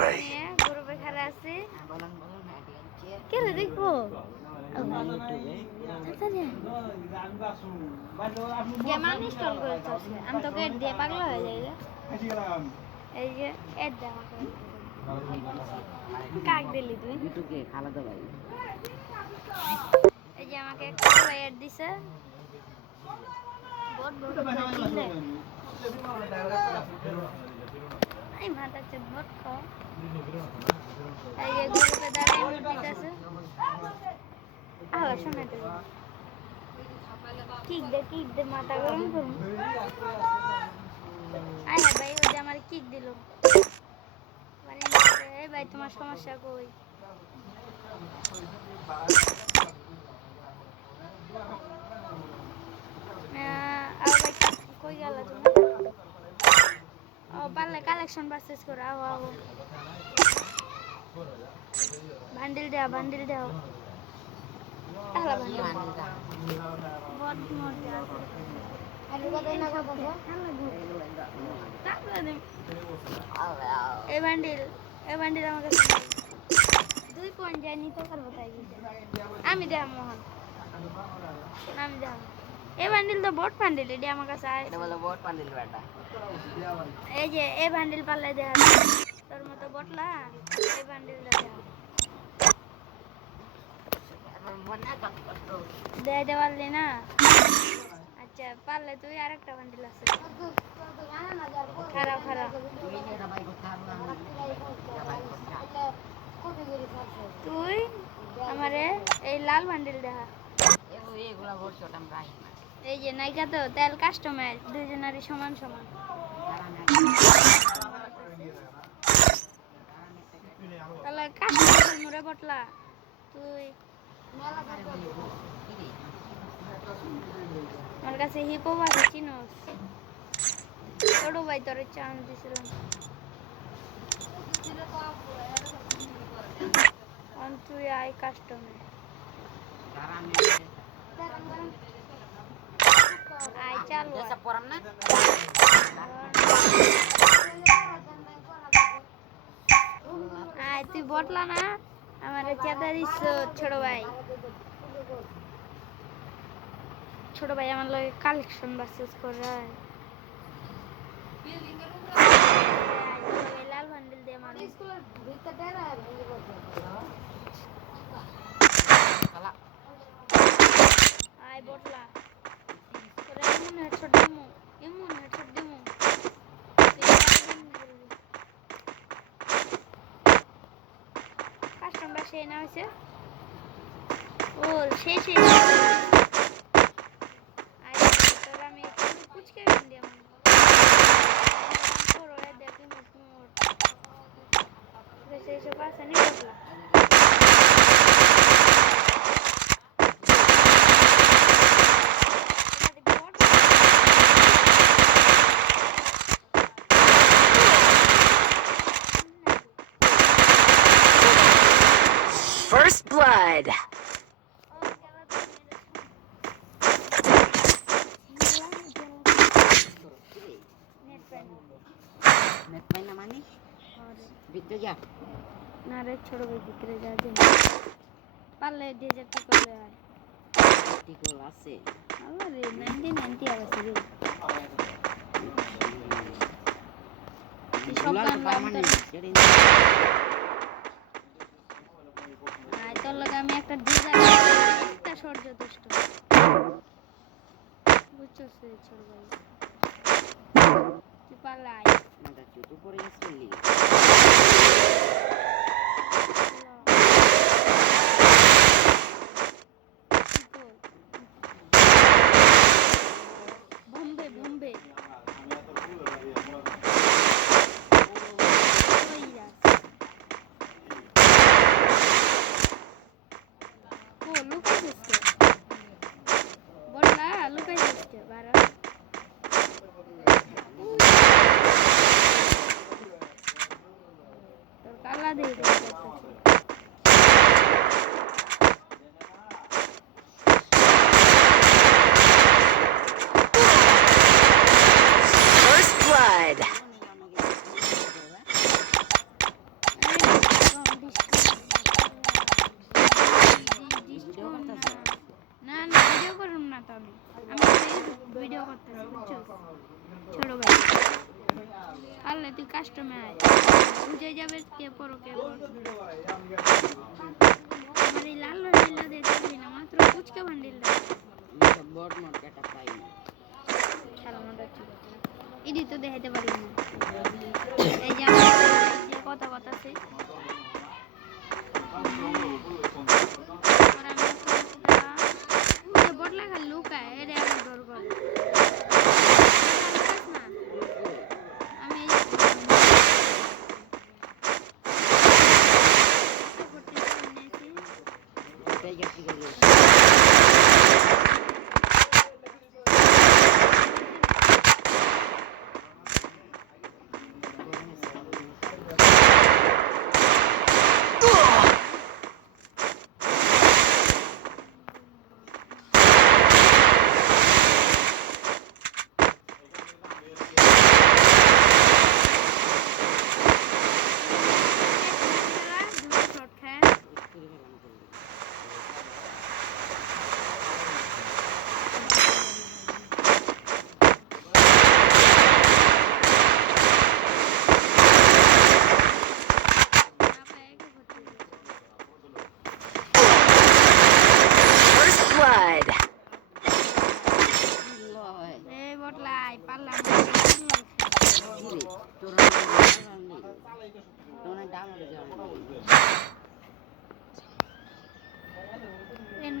way. গরু বেখারা আছে কে রে দেখবো গেম ইনস্টল করেছে আমি তোকে এড দিয়ে পাগলা হয়ে যাই এই যে এড দে আমাকে কাক দিলি তুই ইউটিউবে আলাদা ভাই এই যে আমাকে একটা ভাই এড দিছে বহুত বহুত দিলে এই মাথা চুদ বহুত খা এই যে গ্রুপে দাঁড়িয়ে মিটিং আছে আহ শুনে তো কিক দে মাথা গরম করুন আয় ভাই ওই যে আমার কিক দিল মানে এই ভাই তোমার সমস্যা কই আর ভাই কই গেল তুমি ও পারলে কালেকশন পারচেজ করো আও আও বান্ডিল দাও তাহলে বান্ডিল বহুত মজা আলু কত না কত তাহলে এই বান্ডিল আমার কাছে 2 পয়েন্ট যাই নিতে পারবো তাই আমি দেব মোহন আমি দেব এই বান্ডিল তো বট বান্ডিল এডি আমার কাছে আছে এটা বলে বট বান্ডিল বেটা এই যে এই বান্ডিল পাল্লাই দেয়া তোর মতো বটলা এই বান্ডিল দেয়া দে পারলি না আচ্ছা পারলে তুই আরেকটা বান্ডিল আছে খারাপ তুই আমারে এই লাল বান্ডিল দেখা এগুলা বড় ছোট আমরা এই যে নাইকা তো তেল কাস্টমার দুইজনেরই সমান তাহলে কাস্টমার মুরে বটলা তুই আমার কাছে হিপো আছে চিনোস ছোট ভাই তোর চান্স দিছিলাম তুই আই কাস্টমার আই চালু পড়াম না আয় তুই বটলা না আমার চেতা দিস ছোট ভাই আমার লগে কালেকশন পারচেজ করে লাল বান্ডিল দিয়ে আমার স্কুলের ভিতরে আয় বটলা তোরা এমন হেডশট দিমু কাস্টমার সেই না হয়েছে ও সেই তোরা আমি পুচকে দিয়ে আমার দেখি মোট সেই পাশে নিয়ে বটলা First blood. নেট পাই না মানে ভিতরে যা না রে ছোট ভাই ভিতরে যা দে পারলে ডেজার্ট করে আয় ঠিক আছে আরে 90 আছে রে গুলাল তো পারমানেন্ট সেদিন আয় তোর লগে আমি একটা ডেজার্ট শর্ট যথেষ্ট বুঝছস ছোট ভাই তুই পারলে আয় না চুপ করে গেছিলি বোম্বে কালা দিয়ে কাস্টমে আয় বুঝে যাবে কে পড়ো কে পড়ো আমার এই লাল বান্ডিলটা দিতে পারি না মাত্র পুচকা বান্ডিলটা সব বট মোট কাটা পাই না খেলা মতো এডি তো দেখাইতে পারি না এই যে আমার যে কথা আছে আর আমি পুরো বট লাগা লুকায় এর আমি ডর করে আমি এটাই গেছি গেল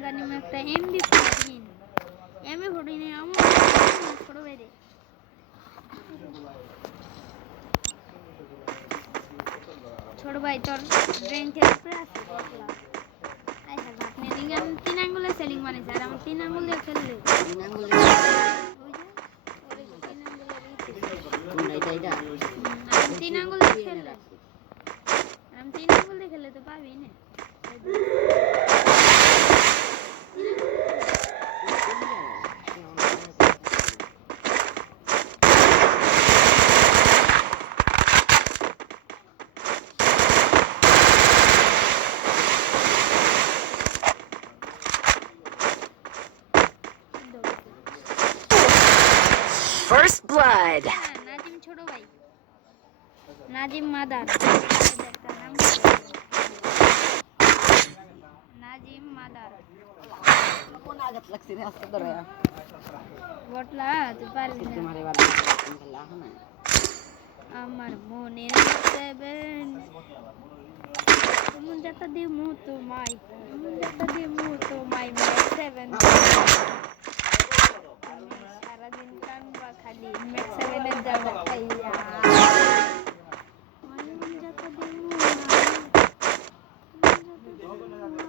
গানি में একটা MB14 MB14 আমার ছোট ভাই রে ছোট ভাই তোর ব্রেঞ্চের উপরে আছে আই হ্যাভ আপনি রিঙ্গান 3 আঙ্গুলে সেলিং মানে স্যার আমার 3 আঙ্গুল দিয়ে খেললে 3 আঙ্গুলে ওই যে ওরে 3 আঙ্গুলে এটা আমি 3 আঙ্গুল দিয়ে খেললে আমি 3 আঙ্গুল দিয়ে খেললে তো পাবি না First blood. নাজিম ছোট ভাই নাজিম মাদার একটা নাম নাজিম মাদার কোন আগত লাগছে রে আস্তে ধরে বটলা তুই পারবি না তোমারে বাদ খেলা না আমার মনে সেভেন মন যাতা দি মুতো মাই মন যাতা দি মুতো মাই সেভেন সারা দিন কানবা খালি ম্যাক্স সেভেনের জায়গা খাইয়া মন যাতা দি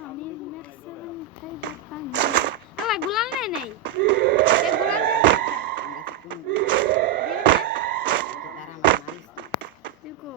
আমি ম্যাক্স সেভেন খাইবা খানি আলা গুলাল নাই নাই এ গুলাল দেখো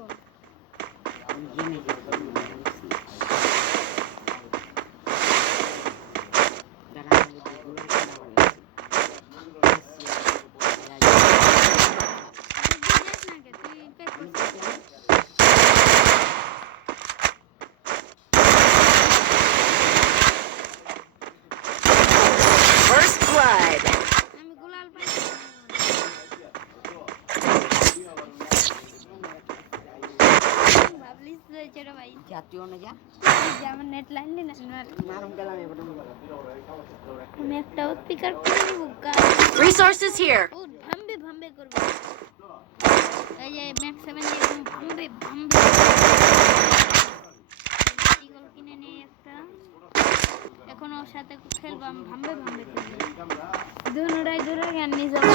First blood. আমি গুলাল পাই ভাবলিস তো ছোট ভাই জাতীয় না যা যে আমার নেট লাইন না মারুম গেলাম এবার আমি একটা স্পিকার করে নিব Resources here. ও ভাম্বে ভাম্বে করব এই যে ম্যাক্স 7 দিয়ে একদম ভাম্বে ভাম্বে ইগল কিনে নিয়ে একটা এখন ওর সাথে খেলবো আমি ভাম্বে ভাম্বে খেলবো দুনোটাই দূরে জ্ঞান নিয়ে যাবো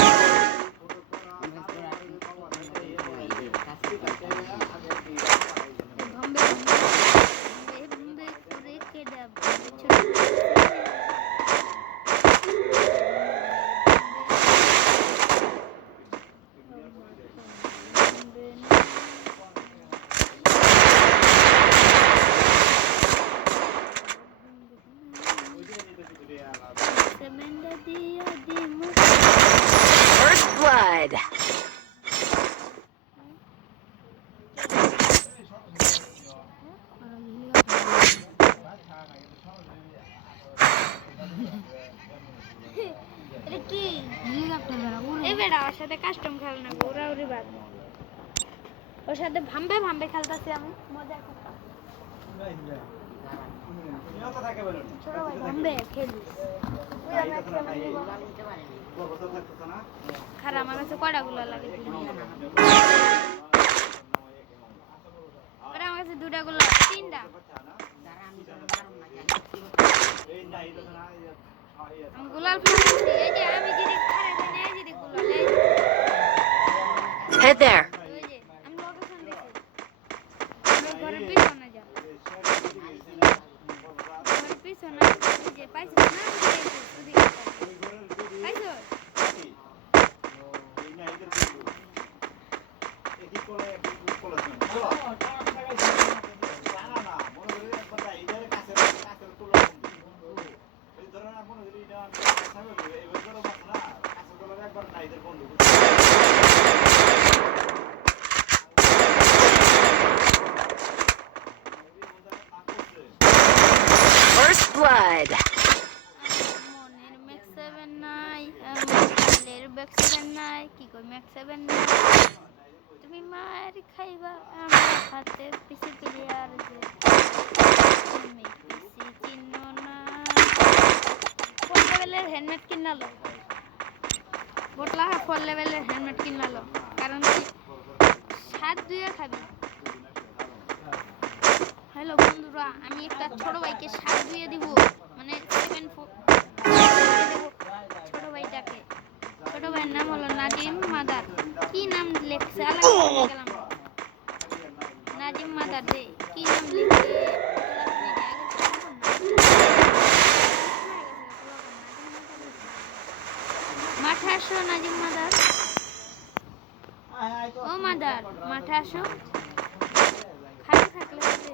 ভাম্বে ভাম্বে ভাম্বে করে কেডা ছোট First blood. এটা কি হেলিকপ্টার দ্বারা এই বেড়া ওর সাথে কাস্টম খেলনা উড়াউড়ি বাদ ওর সাথে ভাম্বে ভাম্বে খেলতেছি আমি মজা করতাম ছোট ভাই ভাম্বে খেলি খারাপ আমার কাছে কয়টা গুলো লাগে ওরা আমার কাছে দুটা গুলো তিনটা আমি গুলাল ফেলছি এই যে আমি যদি খারাপ হয় না এই যে গুলাল এই Head there. ওই যে আমি লোকেশন দেখি আমরা ঘরের পিছনে যা ঘরের পিছনে এই যে পাইছো না ওদিকে পাইছো First blood. মনের ম্যাক্স 7 নাই মোবাইলের ব্যাক 7 নাই কি কই ম্যাক্স 7 নাই তুমি মার খাইবা আমার হাতে পিছে প্লেয়ার যে তুমি পিছে চিনো না ফোর লেভেলের হেলমেট কিনালো বটলা ফোর লেভেলের হেলমেট কিনালো কারণ কি 7-2 খাবি হ্যালো বন্ধুরা আমি একটা ছোট ভাইকে 7-2 দিব মানে 7-4 ছোট ভাইটাকে ছোট ভাইয়ের নাম হলো নাজিম মাদার কি নাম লেখছে আলাদা গেলাম নাজিম মাদার রে কি নাম লিখছে মাঠে আসো নাজিম মাদার ও মাদার মাঠে আসো খালি থাকলে হবে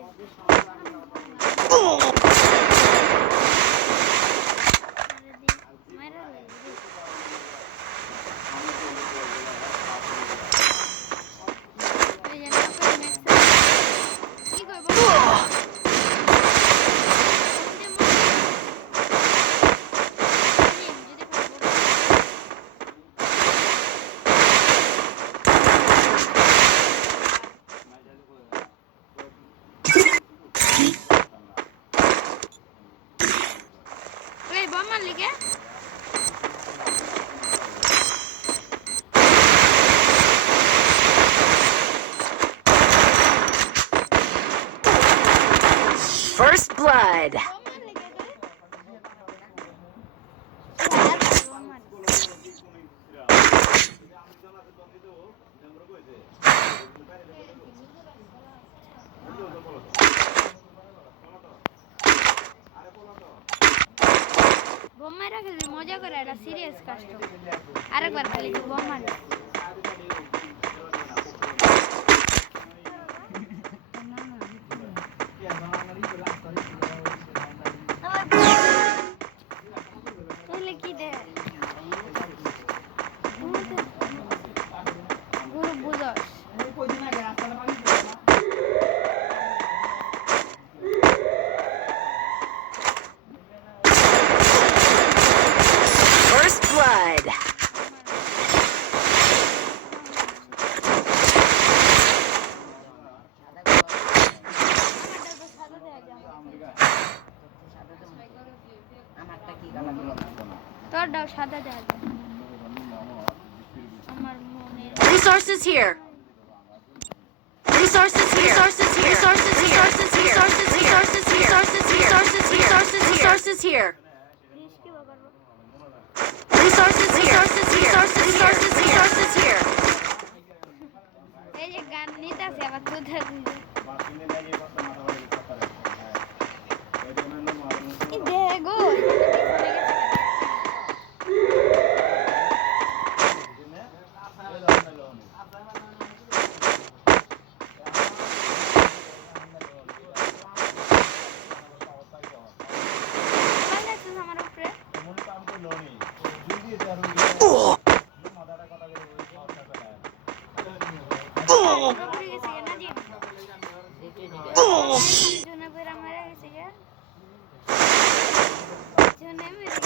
bomba lige First blood. বোমা রাখে মজা করে এটা সিরিয়াস কাষ্ট আরেকবার খালি বোমা তাহলে কি দে গুরু বুঝস First blood. তোরটাও সাদা দেওয়া যায় আমার মনের Resources here. Resources here. Resources here. Resources here. Resources here. Resources here. Resources here. Resources here. Resources here. Risky বাবার Resources here. Resources here. Resources here. Resources here. এই যে গান নিতাছে আবার তোদের কি দে গো আমার উপরে উপরে গেছে না জি জুনা বেরা মারা গেছে গা জুনা মেরে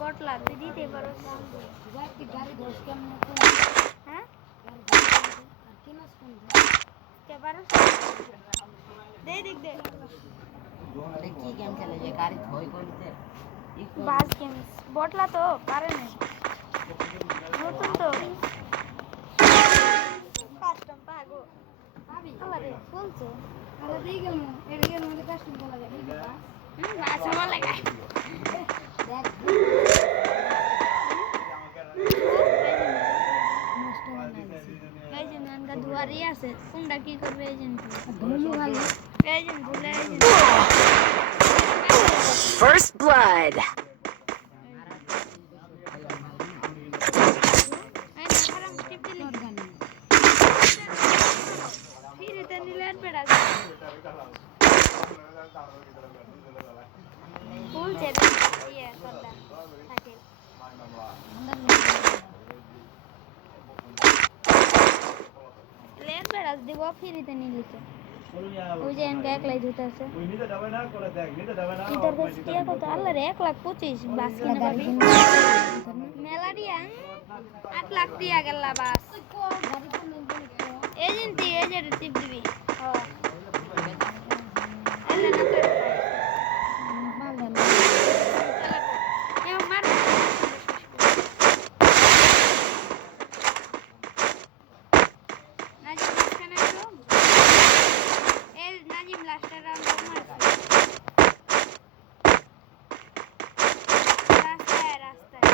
বটলা তুই দিতে পারো গাড়ি ধরস কেমন হ্যাঁ কি মাছ কোন কে পারো দে দেখ দে কি গেম খেলে যে গাড়ি ধই কইতে বাস গেম বটলা তো পারে না নতুন তো কাস্টম পাগো আলারে বলছো আলা দেই গেল এর মধ্যে কাস্টম বলা যায় বাস আমার লাগায় দেখ এজেন্ট का दुआरी আছে কোনটা কি করবে এজেন্ট ধুমু ভালো এজেন্ট ভুলে এজেন্ট First blood. আই না খারাপ টিপতে লাগবে ফির এটা নিলেন বেড়া ফুল চেরে ইয়ে করলা থাকে লেন বেড়া দিব ফিরিতে নিলিছে ওই যে এনকে একলাই ধুতেছে ইধার কাছে টিয়া কত আল্লাহ রে 1,25,000 বাস কিনে পাবি মেলারিয়া 8 লাখ টিয়া গেলা বাস এজেন্টি এজেন্ট টিপ দিবি হ্যাঁ আল্লাহ না করে মাল দেন এ মার নাজিম এখানে তো এই নাজিম লাস্টের রাউন্ড মারছে রাস্তায় রাস্তায়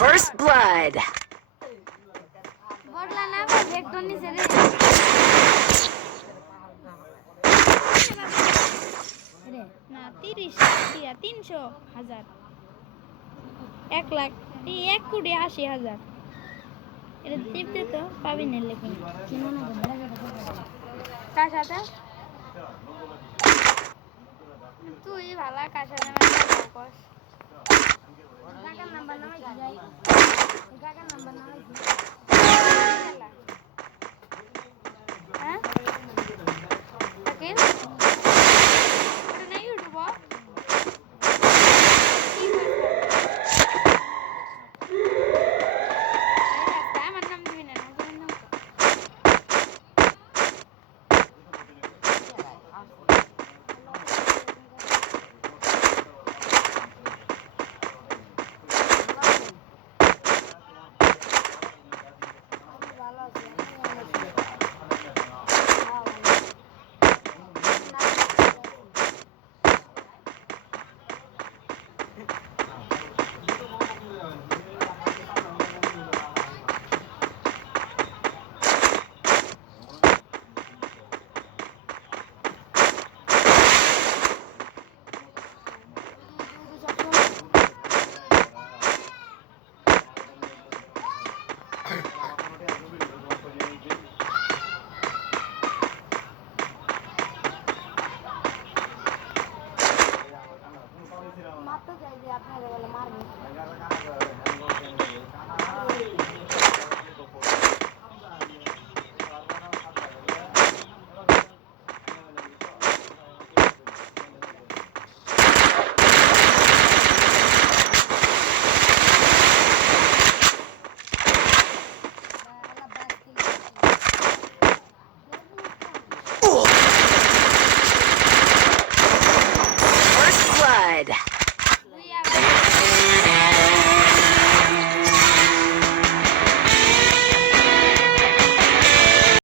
First blood. বড়লা না বা ভেক্টর নিচে রে না 30 টিয়া 300,000 1 লাখ 1,80,000 এটা টিপতে তো পাবি না লেকিন কিনো না কার সাথে তুই ভালো কার সাথে কস কাকার নাম্বার নামাই যাই কাকার নাম্বার নামাই